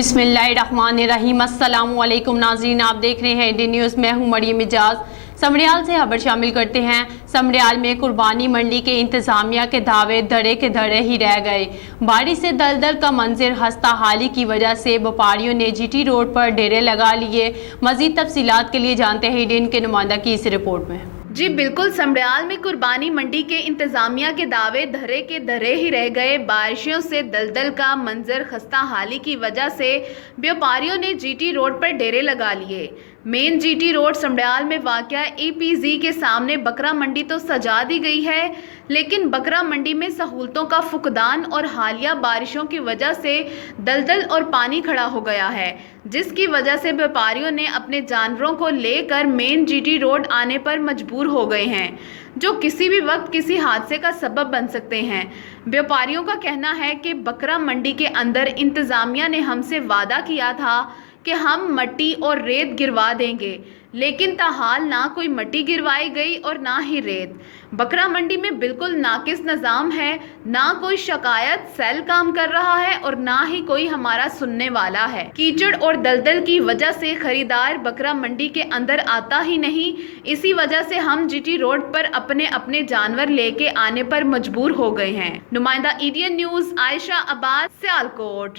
बिस्मिल्लाहिर्रहमानिर्रहीम। अस्सलामुअलैकुम नाज़रीन, आप देख रहे हैं इंडियन न्यूज़। मैं हूं मरियम मिजाज। समबड़ियाल से खबर शामिल करते हैं। समबड़ियाल में कुर्बानी मंडी के इंतजामिया के दावे धड़े के धड़े ही रह गए। बारिश से दलदल का मंजर हस्ता हाली की वजह से व्यापारियों ने जीटी रोड पर डेरे लगा लिए। मजीद तफसीलात के लिए जानते हैं इंडियन के नुमाइंदा की इस रिपोर्ट में। जी बिल्कुल, समबड़ियाल में कुर्बानी मंडी के इंतजामिया के दावे धरे के धरे ही रह गए। बारिशों से दलदल का मंजर खस्ता हाली की वजह से व्यापारियों ने जीटी रोड पर डेरे लगा लिए। मेन जीटी रोड समबड़ियाल में वाक़या EPZ के सामने बकरा मंडी तो सजा दी गई है, लेकिन बकरा मंडी में सहूलतों का फुकदान और हालिया बारिशों की वजह से दलदल और पानी खड़ा हो गया है, जिसकी वजह से व्यापारियों ने अपने जानवरों को लेकर मेन जीटी रोड आने पर मजबूर हो गए हैं, जो किसी भी वक्त किसी हादसे का सबब बन सकते हैं। व्यापारियों का कहना है कि बकरा मंडी के अंदर इंतज़ामिया ने हमसे वादा किया था कि हम मट्टी और रेत गिरवा देंगे, लेकिन ताहाल ना कोई मट्टी गिरवाई गई और ना ही रेत। बकरा मंडी में बिल्कुल नाकिस निज़ाम है, ना कोई शिकायत सेल काम कर रहा है और ना ही कोई हमारा सुनने वाला है। कीचड़ और दलदल की वजह से खरीदार बकरा मंडी के अंदर आता ही नहीं। इसी वजह से हम जीटी रोड पर अपने अपने जानवर लेके आने पर मजबूर हो गए हैं। नुमाइंदा इंडियन न्यूज़ आयशा अब्बास, सियालकोट।